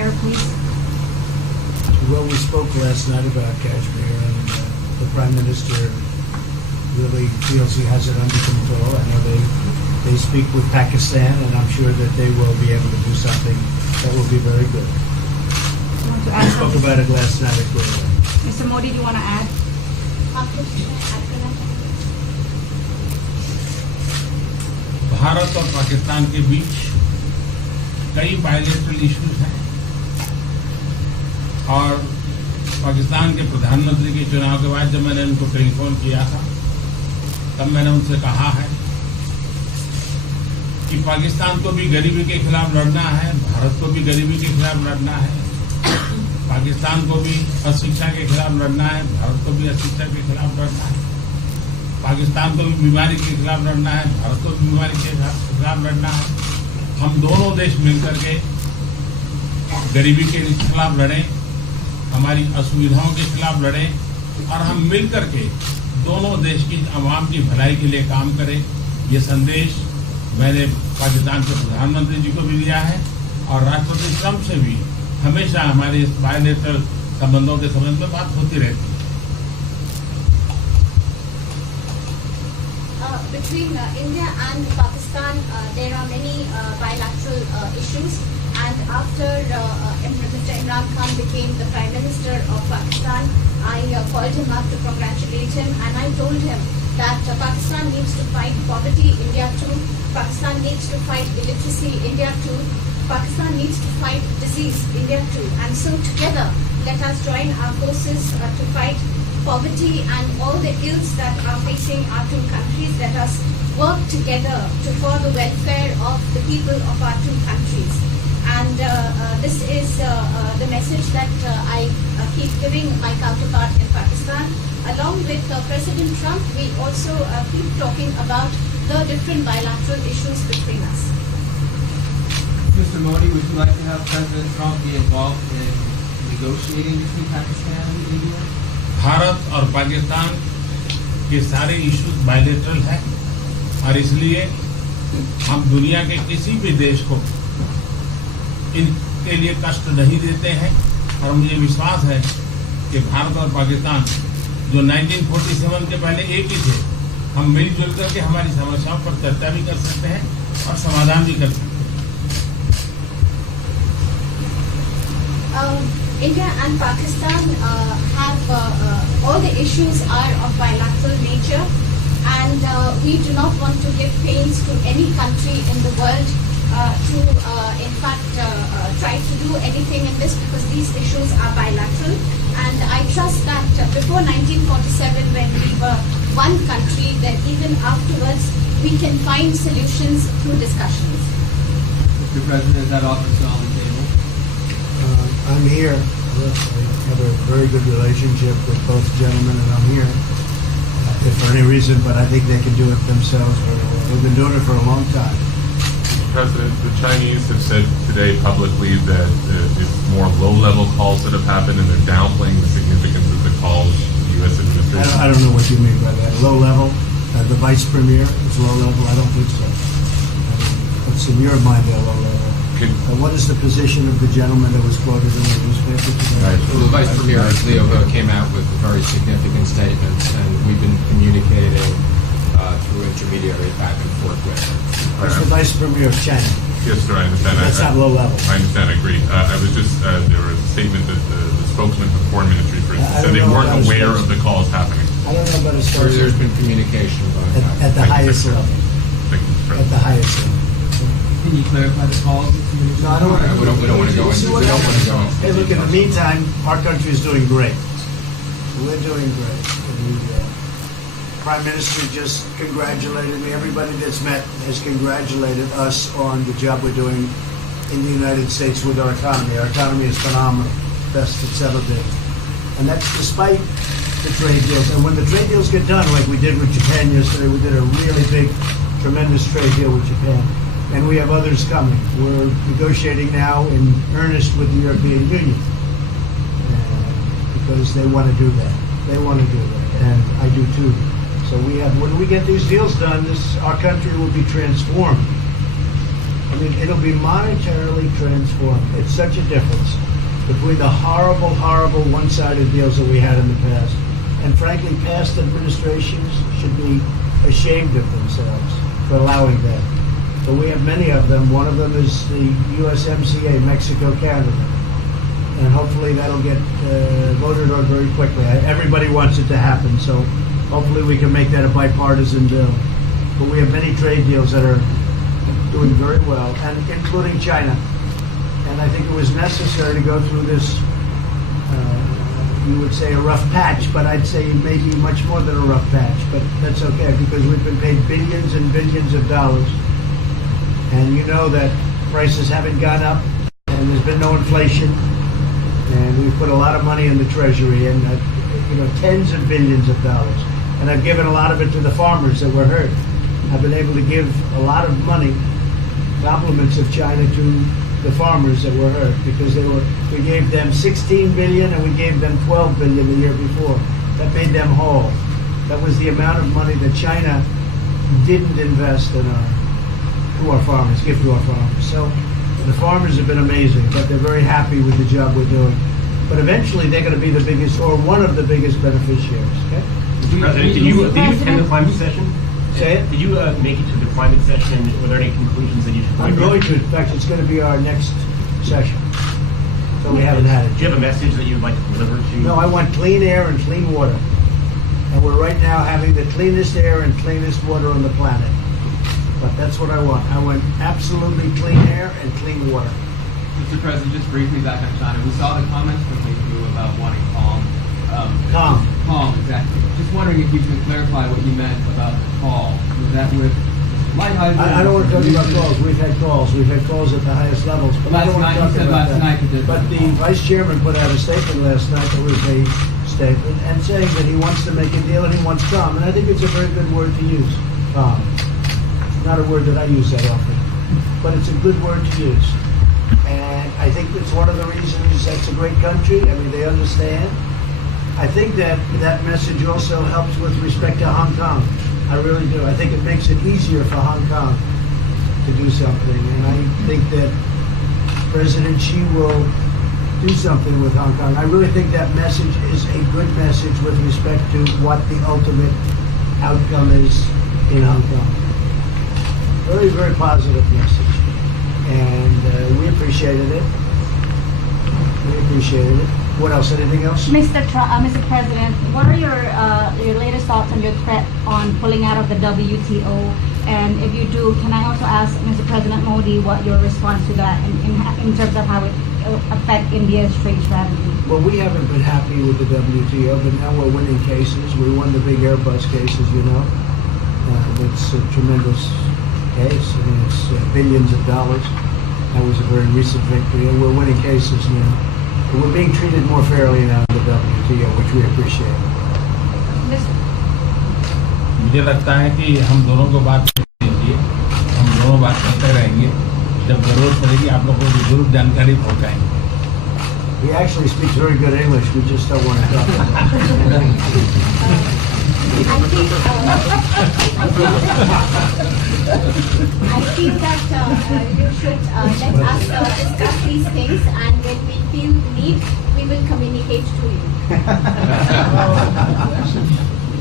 here, please? Well, we spoke last night about Kashmir, and the Prime Minister really feels he has it under control. I know they speak with Pakistan, and I'm sure that they will be able to do something that will be very good. You want to We add spoke something? about it last night at Gurgaon. Mr. Modi, do you want to add? Bharat और पाकिस्तान के बीच कई bilateral issues हैं और पाकिस्तान के प्रधानमंत्री के चुनाव के बाद जब मैंने उनको टेलीफोन किया था तब मैंने उनसे कहा है कि पाकिस्तान को भी गरीबी के खिलाफ लड़ना है, भारत को भी गरीबी के खिलाफ लड़ना है, पाकिस्तान को भी अशिक्षा के खिलाफ लड़ना है, भारत को भी अशिक्षा के खिलाफ लड़ना है, पाकिस्तान को भी बीमारी के खिलाफ लड़ना है, भारत को भी बीमारी के खिलाफ लड़ना है। हम दोनों देश मिलकर के गरीबी के खिलाफ लड़ें, हमारी असुविधाओं के खिलाफ लड़ें और हम मिलकर के दोनों देश की आवाम की भलाई के लिए काम करें। ये संदेश मैंने पाकिस्तान के प्रधानमंत्री जी को भी दिया है और राष्ट्रपति ट्रंप से भी हमेशा हमारे इस बायलैटरल संबंधों के संबंध में बात होती रहती है। Between India and Pakistan, there are many bilateral issues, and after Mr. Imran Khan became the Prime Minister of Pakistan, I called him up to congratulate him, and I told him that Pakistan needs to fight poverty, India too. Pakistan needs to fight illiteracy, India too. Pakistan needs to fight disease, India too. And so together, let us join our forces to fight poverty and all the ills that are facing our two countries. Let us work together for the welfare of the people of our two countries. And this is the message that I keep giving my counterpart in Pakistan. Along with President Trump, we also keep talking about the different bilateral issues between us. Mr. Modi, would you like to have President Trump be involved in negotiating between Pakistan and India? Bharat और पाकिस्तान के सारे issues bilateral हैं और इसलिए हम दुनिया के किसी भी देश को इनके लिए कष्ट नहीं देते हैं और मुझे विश्वास है कि भारत और पाकिस्तान जो 1947 के पहले एक ही थे, हम मिलजुल करके हमारी समस्याओं पर चर्चा भी कर सकते हैं और समाधान भी कर सकते हैं। India and Pakistan have all the issues are of bilateral nature, and we do not want to give pains to any country in the world to in fact try to do anything in this, because these issues are bilateral. And I trust that before 1947, when we were one country, then even afterwards we can find solutions through discussions. Mr. President, is that offer still on the table? I'm here. I have a very good relationship with both gentlemen, and I'm here if for any reason, but I think they can do it themselves very well. They've been doing it for a long time. President, the Chinese have said today publicly that it's more low-level calls that have happened, and they're downplaying the significance of the calls to the U.S. administration. I don't know what you mean by that. Low level? The vice premier is low level? I don't think so. What's in your mind there, low level? What is the position of the gentleman that was quoted in the newspaper today? Well, the Vice Premier, Leo Ho, came out with very significant statements, and we've been communicating through intermediaries back and forth with him. That's the vice premier of China. Yes, sir, I understand. That's not low level. I understand, I agree. I was just, there was a statement that the spokesman for the Foreign Ministry, for instance, I said they don't know weren't about his aware of spokesman. the calls happening. I don't know about his There's spokesman. been communication going on. At the highest level. Thank you, Mr. At the President. highest level. Can you clarify the calls? No, I don't want to. We don't want to go into. We don't want to go into. Hey, look, in the meantime, our country is doing great. We're doing great. The Prime Minister just congratulated me. Everybody that's met has congratulated us on the job we're doing in the United States with our economy. Our economy is phenomenal, best it's ever been. And that's despite the trade deals. And when the trade deals get done, like we did with Japan yesterday, we did a really big, tremendous trade deal with Japan. And we have others coming. We're negotiating now in earnest with the European Union because they want to do that. They want to do that, and I do too. So we have, when we get these deals done, our country will be transformed. mean, it'll be monetarily transformed. It's such a difference between the horrible, horrible one-sided deals that we had in the past. And frankly, past administrations should be ashamed of themselves for allowing that. But we have many of them. One of them is the USMCA, Mexico-Canada. And hopefully that'll get voted on very quickly. Everybody wants it to happen, so hopefully we can make that a bipartisan bill. But we have many trade deals that are doing very well, and including China. And I think it was necessary to go through this, you would say a rough patch, but I'd say maybe much more than a rough patch. But that's okay, because we've been paid billions and billions of dollars. And you know that prices haven't gone up, and there's been no inflation. And we've put a lot of money in the Treasury, and tens of billions of dollars. And I've given a lot of it to the farmers that were hurt. I've been able to give a lot of money, compliments of China, to the farmers that were hurt, because we gave them 16 billion and we gave them 12 billion the year before. That made them whole. That was the amount of money that China didn't invest in our farmers, give to our farmers. So the farmers have been amazing, but they're very happy with the job we're doing. But eventually they're going to be the biggest, or one of the biggest beneficiaries. Okay? Mr. President, did you attend the climate session? Say it? Did you make it to the climate session, and were there any conclusions that you took away I'm from it? going to. In fact, it's going to be our next session. So we haven't had it. Do you have a message that you would like to deliver to? No, I want clean air and clean water. And we're right now having the cleanest air and cleanest water on the planet. But that's what I want. I want absolutely clean air and clean water. Mr. President, just briefly back on China, we saw the comments from you about wanting calm. Calm. Calm, exactly. Just wondering if you could clarify what you meant about the call. Was that with light hydrogen? I don't want to talk about calls. We've had calls. We've had calls at the highest levels. But I don't want to talk about that. But the Vice Chairman put out a statement last night that was a statement, and saying that he wants to make a deal and he wants calm. And I think it's a very good word to use, calm. It's not a word that I use that often, but it's a good word to use. And I think it's one of the reasons that's a great country. I mean, they understand. I think that message also helps with respect to Hong Kong. I really do. I think it makes it easier for Hong Kong to do something. And I think that President Xi will do something with Hong Kong. I really think that message is a good message with respect to what the ultimate outcome is in Hong Kong. Very, very positive message. And we appreciated it. We appreciated it. What else? Anything else? Mr. President, what are your latest thoughts on your threat on pulling out of the WTO? And if you do, can I also ask Mr. President Modi what your response to that in terms of how it affect India's trade strategy? Well, we haven't been happy with the WTO, but now we're winning cases. We won the big Airbus cases, you know. It's a tremendous case. I mean, it's billions of dollars. That was a very recent victory, and we're winning cases now. We're being treated more fairly now in the WTO, which we appreciate. मुझे लगता है कि हम दोनों को बात कीजिए, हम दोनों बात करते रहेंगे, जब जरूरत पड़ेगी आप लोगों को जरूर जानकारी पहुंचाएंगे. He actually speaks very good English. We just don't want to talk about it. I feel that you should let us discuss these things, and when we feel the need, we will communicate to you.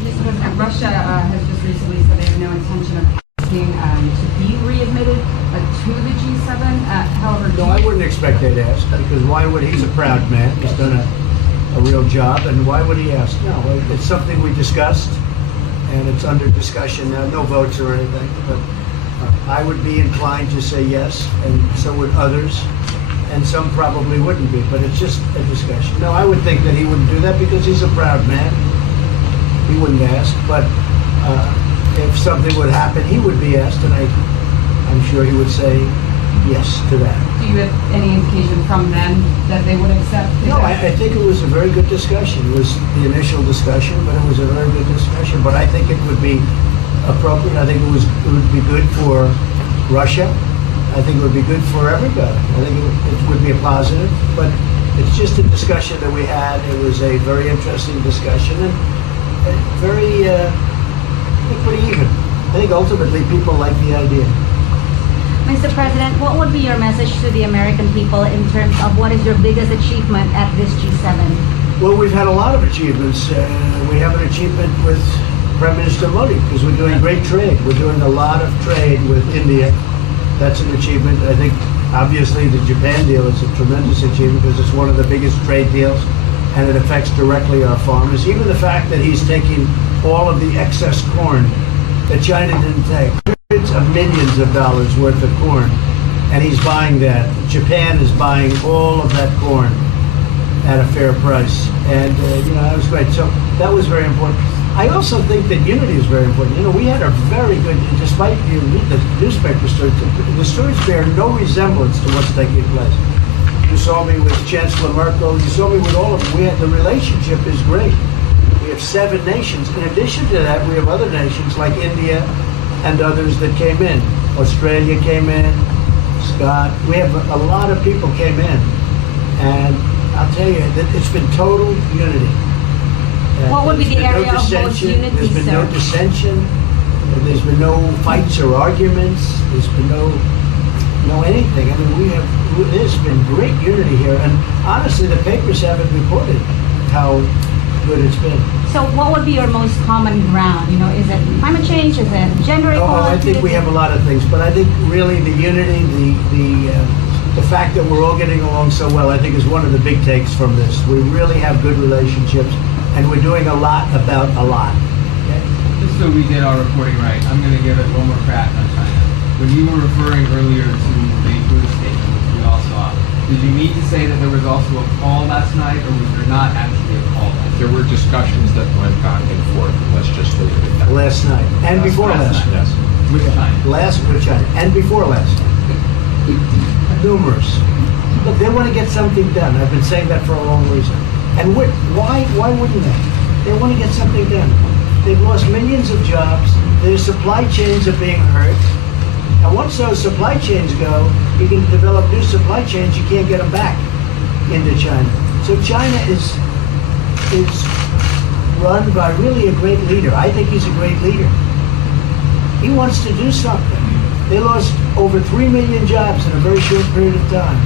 Mr. President, Russia has just recently said they have no intention of asking to be readmitted to the G7. However, No, I wouldn't expect that to ask, because why would he's a proud man. He's done a real job, and why would he ask? No, it's something we discussed, and it's under discussion now. No votes or anything, but I would be inclined to say yes, and so would others, and some probably wouldn't be, but it's just a discussion. No, I would think that he wouldn't do that because he's a proud man. He wouldn't ask, but if something would happen, he would be asked, and I'm sure he would say yes to that. do you have any indication from them that they would accept? No, I think it was a very good discussion. It was the initial discussion, but it was a very good discussion. But I think it would be appropriate. I think it would be good for Russia. I think it would be good for everybody. I think it would be a positive. But it's just a discussion that we had. It was a very interesting discussion and very, I think, pretty even. I think ultimately people like the idea. Mr. President, what would be your message to the American people in terms of what is your biggest achievement at this G7? Well, we've had a lot of achievements. We have an achievement with Prime Minister Modi because we're doing great trade. We're doing a lot of trade with India. That's an achievement. I think, obviously, the Japan deal is a tremendous achievement because it's one of the biggest trade deals and it affects directly our farmers. Even the fact that he's taking all of the excess corn that China didn't take, hundreds of millions of dollars worth of corn, and he's buying that. Japan is buying all of that corn at a fair price. And, that was great. So that was very important. I also think that unity is very important. We had a very good, despite you read the newspaper stories, the stories bear no resemblance to what's taking place. You saw me with Chancellor Merkel. You saw me with all of them. The relationship is great. We have 7 nations. In addition to that, we have other nations like India and others that came in. Australia came in, Scott. We have a lot of people came in. And I'll tell you, that it's been total unity. What would be the There's been area of most unity, There's been no sir? dissension. There's been no fights or arguments. There's been no anything. I mean, there's been great unity here. And honestly, the papers haven't reported how good it's been. So what would be your most common ground? Is it climate change? Is it gender equality? I think we have a lot of things, but I think really the unity, the fact that we're all getting along so well, I think is one of the big takes from this. We really have good relationships, and we're doing a lot about a lot. Okay? Just so we get our reporting right, I'm going to give it one more crack on China. When you were referring earlier to the Buddha statement, which we all saw, did you mean to say that there was also a call last night, or was there not actually a call last night? There were discussions that went back and forth. Let's just leave it at that. Last night, and before last night. Yes. With China? Last with China, and before last night. Numerous. Look, they want to get something done. I've been saying that for a long reason. And why wouldn't they? They want to get something done. They've lost millions of jobs. Their supply chains are being hurt. And once those supply chains go, you can develop new supply chains. You can't get them back into China. So China is run by really a great leader. I think he's a great leader. He wants to do something. They lost over 3 million jobs in a very short period of time.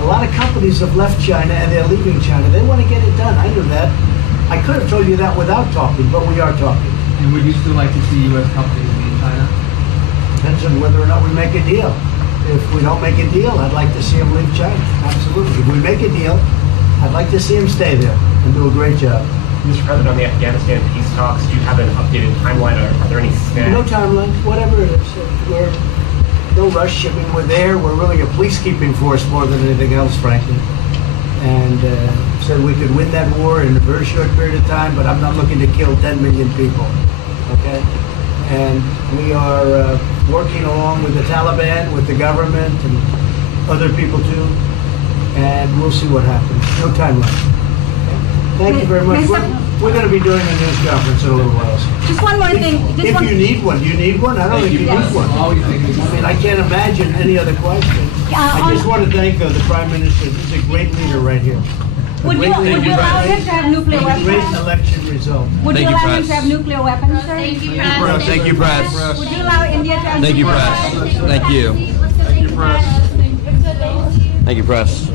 A lot of companies have left China and they're leaving China. They want to get it done. I knew that. I could have told you that without talking, but we are talking. And would you still like to see U.S. companies leave China? Depends on whether or not we make a deal. If we don't make a deal, I'd like to see them leave China. Absolutely. If we make a deal, I'd like to see them stay there and do a great job. Mr. President, on the Afghanistan peace talks, do you have an updated timeline, or are there any snags? No timeline, whatever it is. We're no rush. I mean, we're there. We're really a peacekeeping force more than anything else, frankly. And said we could win that war in a very short period of time, but I'm not looking to kill 10 million people. Okay? And we are working along with the Taliban, with the government, and other people too. And we'll see what happens. No timeline. Thank you very much. We're going to be doing a news conference in a little while. Just one more thing. If you need one, do you need one? I don't think you need one. Always thinking. I mean, I can't imagine any other question. I just want to thank the Prime Minister. He's a great leader right here. Would you allow him to have nuclear Great weapons? election result. Would you allow him to have nuclear weapons, sir? Thank you, press. Would you allow India to have Thank you, nuclear press. weapons? Thank you. Thank you, press.